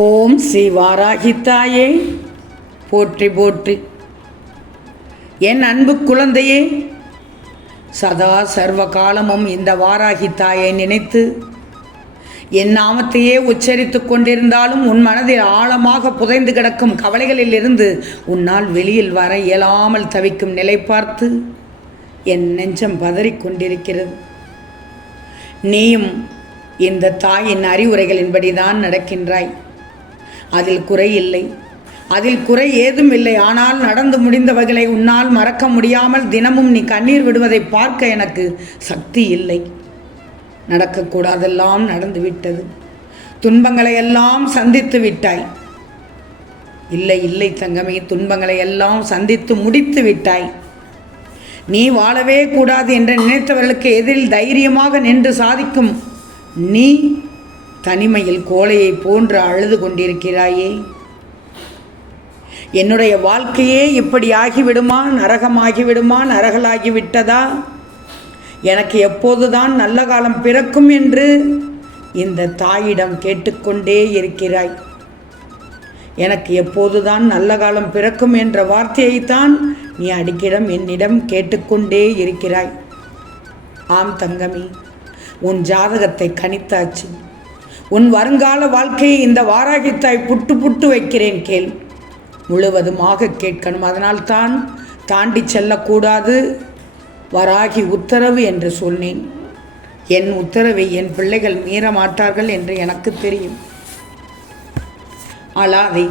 ஓம் ஸ்ரீ வாராகித்தாயே. போற்றி போற்றி. என் அன்பு குழந்தையே சதா சர்வ காலமும் இந்த வாராகி தாயை நினைத்து என் நாமத்தையே உச்சரித்துக் கொண்டிருந்தாலும் உன் மனதில் ஆழமாக புதைந்து கிடக்கும் கவலைகளிலிருந்து உன்னால் வெளியில் வர இயலாமல் தவிக்கும் நிலை பார்த்து என் நெஞ்சம் பதறிக் கொண்டிருக்கிறது. நீயும் இந்த தாயின் அறிவுரைகளின்படிதான் நடக்கின்றாய். அதில் குறை இல்லை. அதில் குறை ஏதும் இல்லை. ஆனால் நடந்து முடிந்தவர்களை உன்னால் மறக்க முடியாமல் தினமும் நீ கண்ணீர் விடுவதை பார்க்க எனக்கு சக்தி இல்லை. நடக்கக்கூடாதெல்லாம் நடந்து விட்டது. துன்பங்களை எல்லாம் சந்தித்து விட்டாய். இல்லை இல்லை தங்கமே துன்பங்களை எல்லாம் சந்தித்து முடித்து விட்டாய். நீ வாழவே கூடாது என்று நினைத்தவர்களுக்கு எதிரில் தைரியமாக நின்று சாதிக்கும் நீ தனிமையில் கோழையை போன்று அழுது கொண்டிருக்கிறாயே. என்னுடைய வாழ்க்கையே இப்படி ஆகிவிடுமா? நரகமாகிவிடுமா? நரகலாகிவிட்டதா? எனக்கு எப்போதுதான் நல்ல காலம் பிறக்கும் என்று இந்த தாயிடம் கேட்டுக்கொண்டே இருக்கிறாய். எனக்கு எப்போதுதான் நல்ல காலம் பிறக்கும் என்ற வார்த்தையைத்தான் நீ அடிக்கிடம் என்னிடம் கேட்டுக்கொண்டே இருக்கிறாய். ஆம் தங்கமி உன் ஜாதகத்தை கணித்தாச்சு. உன் வருங்கால வாழ்க்கையை இந்த வாராகித்தாய் புட்டு புட்டு வைக்கிறேன் கேள். முழுவதுமாக கேட்கணும். அதனால்தான் தாண்டி செல்லக்கூடாது. வராகி உத்தரவு என்று சொன்னேன். என் உத்தரவை என் பிள்ளைகள் மீற மாட்டார்கள் என்று எனக்கு தெரியும். அழாதே.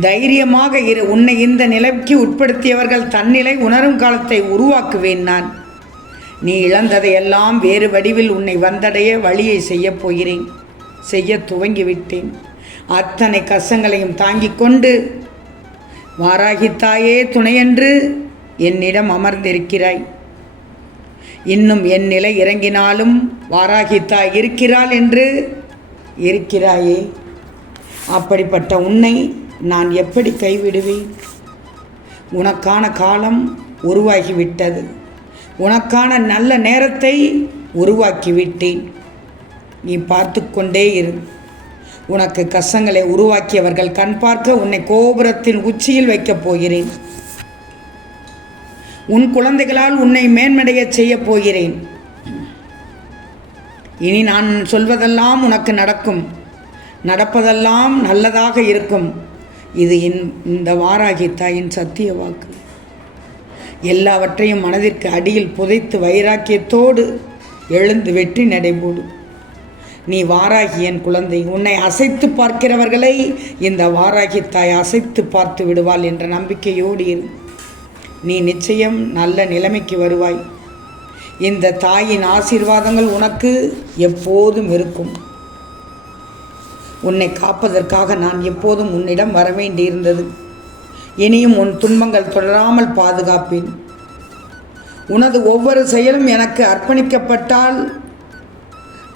தைரியமாக இரு. உன்னை இந்த நிலைக்கு உட்படுத்தியவர்கள் தன்னிலை உணரும் காலத்தை உருவாக்குவேன் நான். நீ இழந்ததையெல்லாம் வேறு வடிவில் உன்னை வந்தடைய வழியை செய்யப் போகிறேன். செய்ய துவங்கிவிட்டேன். அத்தனை கஷ்டங்களையும் தாங்கிக் கொண்டு வாராகித்தாயே துணையென்று என்னிடம் அமர்ந்திருக்கிறாய். இன்னும் என் நிலை இறங்கினாலும் வாராகித்தாய் இருக்கிறாள் என்று இருக்கிறாயே. அப்படிப்பட்ட உன்னை நான் எப்படி கைவிடுவேன்? உனக்கான காலம் உருவாகிவிட்டது. உனக்கான நல்ல நேரத்தை உருவாக்கிவிட்டேன். நீ பார்த்து கொண்டே இரு. உனக்கு கஷ்டங்களை உருவாக்கியவர்கள் கண் பார்க்க உன்னை கோபுரத்தின் உச்சியில் வைக்கப் போகிறேன். உன் குழந்தைகளால் உன்னை மேன்மடையச் செய்யப் போகிறேன். இனி நான் சொல்வதெல்லாம் உனக்கு நடக்கும். நடப்பதெல்லாம் நல்லதாக இருக்கும். இது இன் இந்த வாராகி தாயின் சத்திய வாக்கு. எல்லாவற்றையும் மனதிற்கு அடியில் புதைத்து வைராக்கியத்தோடு எழுந்து வெற்றி நடைபோடு. நீ வாராகி என் குழந்தை உன்னை அசைத்து பார்க்கிறவர்களை இந்த வாராகி தாய் அசைத்து பார்த்து விடுவாள் என்ற நம்பிக்கையோடு இரு. நீ நிச்சயம் நல்ல நிலைமைக்கு வருவாய். இந்த தாயின் ஆசீர்வாதங்கள் உனக்கு எப்போதும் இருக்கும். உன்னை காப்பதற்காக நான் எப்போதும் உன்னிடம் வர வேண்டியிருந்தது. இனியும் உன் துன்பங்கள் தொடராமல் பாதுகாப்பேன். உனது ஒவ்வொரு செயலும் எனக்கு அர்ப்பணிக்கப்பட்டால்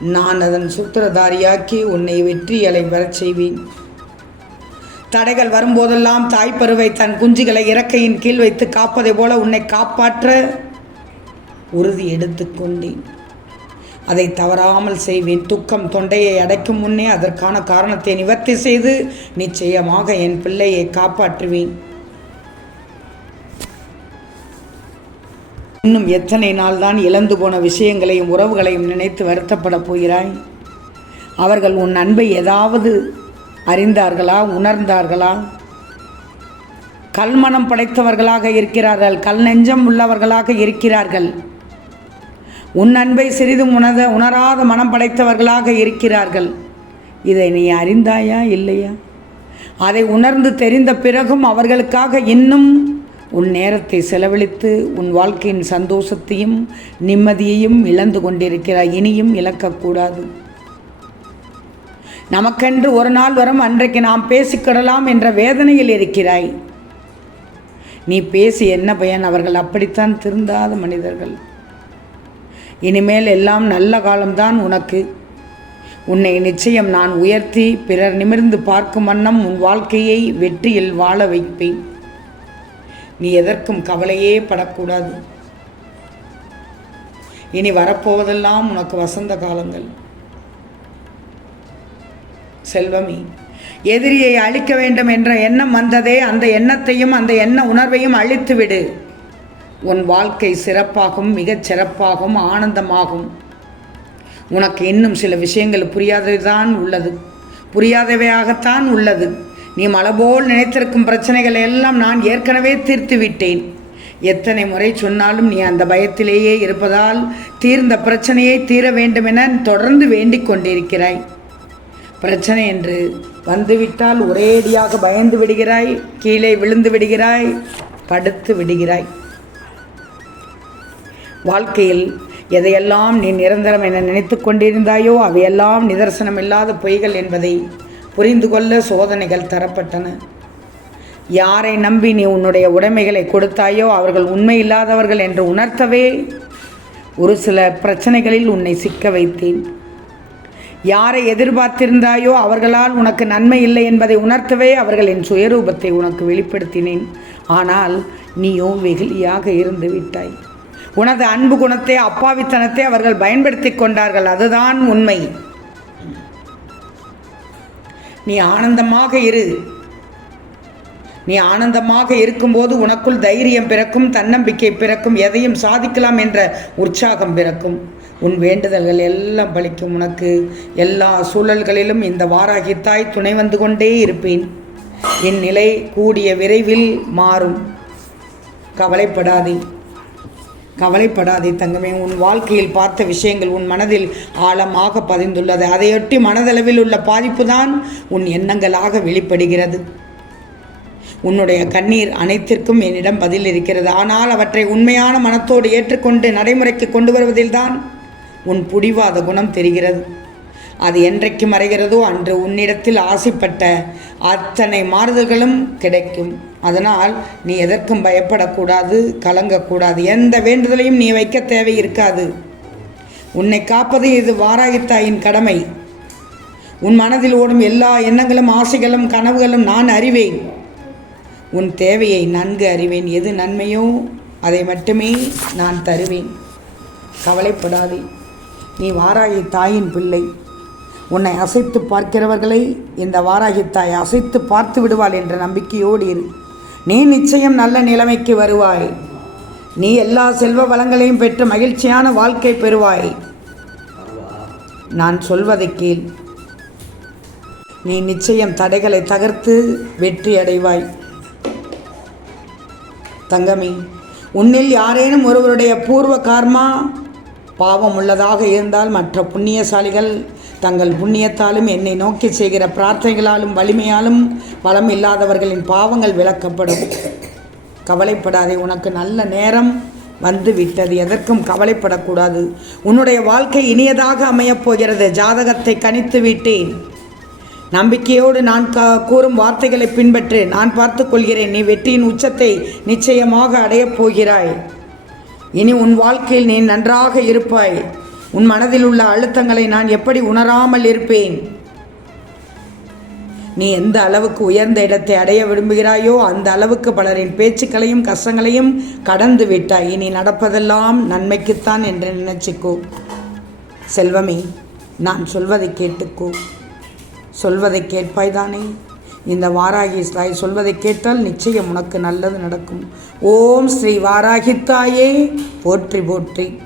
நான் அதன் சூத்திரதாரியாக்கி உன்னை வெற்றி அலை வரச் செய்வேன். தடைகள் வரும்போதெல்லாம் தாய்ப்பருவை தன் குஞ்சுகளை இறக்கையின் கீழ் வைத்து காப்பதை போல உன்னை காப்பாற்ற உறுதி எடுத்துக்கொண்டேன் அதை தவறாமல் செய்வேன். துக்கம் தொண்டையை அடைக்கும் முன்னே அதற்கான காரணத்தை நிவர்த்தி செய்து நிச்சயமாக என் பிள்ளையை காப்பாற்றுவேன். இன்னும் எத்தனை நாள்தான் இழந்து போன விஷயங்களையும் உறவுகளையும் நினைத்து வருத்தப்பட போகிறாய்? அவர்கள் உன் அன்பை ஏதாவது அறிந்தார்களா உணர்ந்தார்களா? கல்மனம் படைத்தவர்களாக இருக்கிறார்கள் கல் நெஞ்சம் உள்ளவர்களாக இருக்கிறார்கள். உன் அன்பை சிறிதும் உணத உணராத மனம் படைத்தவர்களாக இருக்கிறார்கள். இதை நீ அறிந்தாயா இல்லையா? அதை உணர்ந்து தெரிந்த பிறகும் அவர்களுக்காக இன்னும் உன் நேரத்தை செலவழித்து உன் வாழ்க்கையின் சந்தோஷத்தையும் நிம்மதியையும் இழந்து கொண்டிருக்கிறாய். இனியும் இழக்கக்கூடாது. நமக்கென்று ஒரு நாள் வரும் அன்றைக்கு நாம் பேசிக்கிடலாம் என்ற வேதனையில் இருக்கிறாய். நீ பேசி என்ன பயன்? அவர்கள் அப்படித்தான் திருந்தாத மனிதர்கள். இனிமேல் எல்லாம் நல்ல காலம்தான் உனக்கு. உன்னை நிச்சயம் நான் உயர்த்தி பிறர் நிமிர்ந்து பார்க்கும் வண்ணம் உன் வாழ்க்கையை வெற்றியில் வாழ வைப்பேன். நீ எதற்கும் கவலையே படக்கூடாது. இனி வரப்போவதெல்லாம் உனக்கு வசந்த காலங்கள். செல்வமி எதிரியை அழிக்க வேண்டும் என்ற எண்ணம் வந்ததே அந்த எண்ணத்தையும் அந்த எண்ண உணர்வையும் அழித்துவிடு. உன் வாழ்க்கை சிறப்பாகும் மிகச் சிறப்பாகும் ஆனந்தமாகும். உனக்கு இன்னும் சில விஷயங்கள் புரியாததுதான் உள்ளது. புரியாதவையாகத்தான் உள்ளது. நீ மலபோல் நினைத்திருக்கும் பிரச்சனைகள் எல்லாம் நான் ஏற்கனவே தீர்த்து விட்டேன் எத்தனை முறை சொன்னாலும் நீ அந்த பயத்திலேயே இருப்பதால் தீர்ந்த பிரச்சனையை தீர வேண்டுமென தொடர்ந்து வேண்டிக் கொண்டிருக்கிறாய். பிரச்சனை என்று வந்துவிட்டால் ஒரேடியாக பயந்து விடுகிறாய் கீழே விழுந்து விடுகிறாய் படுத்து விடுகிறாய். வாழ்க்கையில் எதையெல்லாம் நீ நிரந்தரம் என நினைத்து கொண்டிருந்தாயோ அவையெல்லாம் நிதர்சனமில்லாத பொய்கள் என்பதை புரிந்து கொள்ள சோதனைகள் தரப்பட்டன. யாரை நம்பி நீ உன்னுடைய உடைமைகளை கொடுத்தாயோ அவர்கள் உண்மை இல்லாதவர்கள் என்று உணர்த்தவே ஒரு சில பிரச்சனைகளில் உன்னை சிக்க வைத்தேன். யாரை எதிர்பார்த்திருந்தாயோ அவர்களால் உனக்கு நன்மை இல்லை என்பதை உணர்த்தவே அவர்களின் சுயரூபத்தை உனக்கு வெளிப்படுத்தினேன். ஆனால் நீயோ வெகுளியாக இருந்து விட்டாய். உனது அன்பு குணத்தை அப்பாவித்தனத்தை அவர்கள் பயன்படுத்தி கொண்டார்கள். அதுதான் உண்மை. நீ ஆனந்தமாக இரு. நீ ஆனந்தமாக இருக்கும்போது உனக்குள் தைரியம் பிறக்கும் தன்னம்பிக்கை பிறக்கும் எதையும் சாதிக்கலாம் என்ற உற்சாகம் பிறக்கும். உன் வேண்டுதல்கள் எல்லாம் பலிக்கும் உனக்கு. எல்லா சூழல்களிலும் இந்த வாராகி தாய் துணை வந்து கொண்டே இருப்பேன். என் நிலை கூடிய விரைவில் மாறும். கவலைப்படாதே. கவலைப்படாதே தங்கமே உன் வாழ்க்கையில் பார்த்த விஷயங்கள் உன் மனதில் ஆழமாக பதிந்துள்ளது. அதையொட்டி மனதளவில் உள்ள பாதிப்பு தான் உன் எண்ணங்களாக வெளிப்படுகிறது. உன்னுடைய கண்ணீர் அனைத்திற்கும் என்னிடம் பதில் இருக்கிறது. ஆனால் அவற்றை உண்மையான மனத்தோடு ஏற்றுக்கொண்டு நடைமுறைக்கு கொண்டு வருவதில்தான் உன் புடிவாத குணம் தெரிகிறது. அது என்றைக்கு மறைகிறதோ அன்று உன்னிடத்தில் ஆசைப்பட்ட அத்தனை மாறுதல்களும் கிடைக்கும். அதனால் நீ எதற்கும் பயப்படக்கூடாது கலங்கக்கூடாது. எந்த வேண்டுதலையும் நீ வைக்க தேவை இருக்காது. உன்னை காப்பது இது வாராகித்தாயின் கடமை. உன் மனதில் ஓடும் எல்லா எண்ணங்களும் ஆசைகளும் கனவுகளும் நான் அறிவேன். உன் தேவையை நன்கு அறிவேன். எது நன்மையோ அதை மட்டுமே நான் தருவேன். கவலைப்படாதே. நீ வாராகி தாயின் பிள்ளை. உன்னை அசைத்து பார்க்கிறவர்களை இந்த வாராகி தாய் அசைத்து பார்த்து விடுவாள் என்ற நம்பிக்கையோடு இரு. நீ நிச்சயம் நல்ல நிலைமைக்கு வருவாய். நீ எல்லா செல்வ வளங்களையும் பெற்று மகிழ்ச்சியான வாழ்க்கை பெறுவாய். நான் சொல்வதை கேள். நீ நிச்சயம் தடைகளை தகர்த்து வெற்றி அடைவாய். தங்கமி உன்னில் யாரேனும் ஒருவருடைய பூர்வ கார்மா பாவம் உள்ளதாக இருந்தால் மற்ற புண்ணியசாலிகள் தங்கள் புண்ணியத்தாலும் என்னை நோக்கி செய்கிற பிரார்த்தனைகளாலும் வலிமையாலும் பலம் இல்லாதவர்களின் பாவங்கள் விளக்கப்படும். கவலைப்படாதே உனக்கு நல்ல நேரம் வந்து விட்டது எதற்கும் கவலைப்படக்கூடாது. உன்னுடைய வாழ்க்கை இனியதாக அமையப் போகிறது. ஜாதகத்தை கணித்து விட்டேன். நம்பிக்கையோடு நான் க கூறும் வார்த்தைகளை பின்பற்று. நான் பார்த்து கொள்கிறேன். நீ வெற்றியின் உச்சத்தை நிச்சயமாக அடையப் போகிறாய். இனி உன் வாழ்க்கையில் நீ நன்றாக இருப்பாய். உன் மனதில் உள்ள அழுத்தங்களை நான் எப்படி உணராமல் இருப்பேன்? நீ எந்த அளவுக்கு உயர்ந்த இடத்தை அடைய விரும்புகிறாயோ அந்த அளவுக்கு பலரின் பேச்சுக்களையும் கஷ்டங்களையும் கடந்து விட்டாய். இனி நடப்பதெல்லாம் நன்மைக்குத்தான் என்று நினைச்சிக்கோ. செல்வமே நான் சொல்வதை கேட்டுக்கோ. சொல்வதை கேட்பாய்தானே இந்த வாராகி தாய் சொல்வதை கேட்டால் நிச்சயம் உனக்கு நல்லது நடக்கும். ஓம் ஸ்ரீ வாராகி தாயே போற்றி போற்றி.